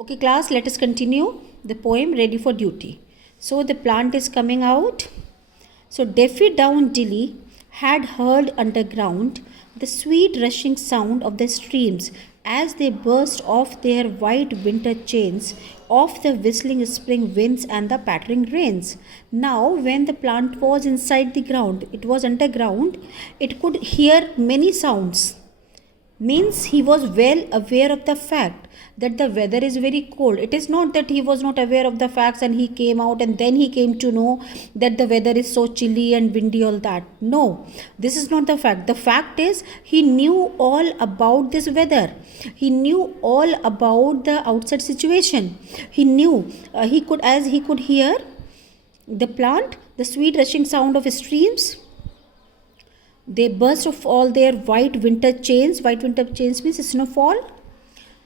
Okay, class, let us continue the poem Ready for Duty. So, the plant is coming out. So, Daffy Down Dilly had heard underground the sweet rushing sound of the streams as they burst off their white winter chains, off the whistling spring winds and the pattering rains. Now, when the plant was inside the ground, it was underground, it could hear many sounds. Means he was well aware of the fact that the weather is very cold. It is not that he was not aware of the facts and he came out and then he came to know that the weather is so chilly and windy, all that. No, this is not the fact. The fact is he knew all about this weather. He knew all about the outside situation. He knew he could hear the plant, the sweet rushing sound of streams. They burst of all their white winter chains. White winter chains means snowfall.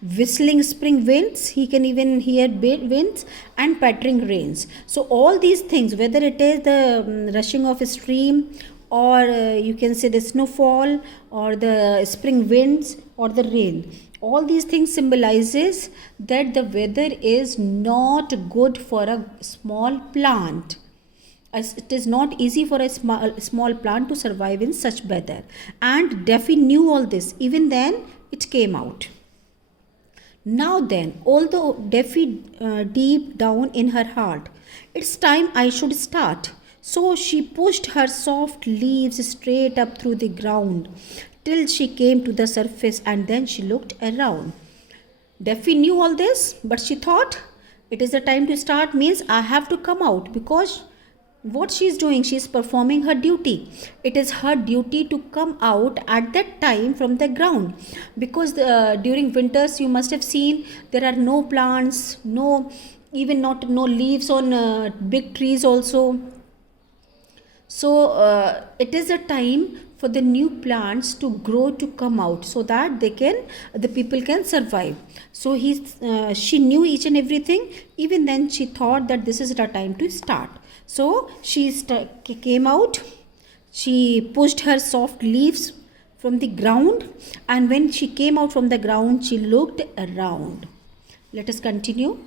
Whistling spring winds. He can even hear winds and pattering rains. So all these things, whether it is the rushing of a stream or you can say the snowfall or the spring winds or the rain, all these things symbolizes that the weather is not good for a small plant. As it is not easy for a small plant to survive in such weather. And Daffy knew all this. Even then, it came out. Now then, although Daffy deep down in her heart, it's time I should start. So she pushed her soft leaves straight up through the ground till she came to the surface, and then she looked around. Daffy knew all this, but she thought it is the time to start means I have to come out, because what she is doing, she is performing her duty. It is her duty to come out at that time from the ground, because during winters you must have seen there are no plants, no leaves on big trees also. So it is a time for the new plants to grow, to come out, so that the people can survive. So she knew each and everything. Even then she thought that this is the time to start. So she came out, she pushed her soft leaves from the ground, and when she came out from the ground, she looked around. Let us continue.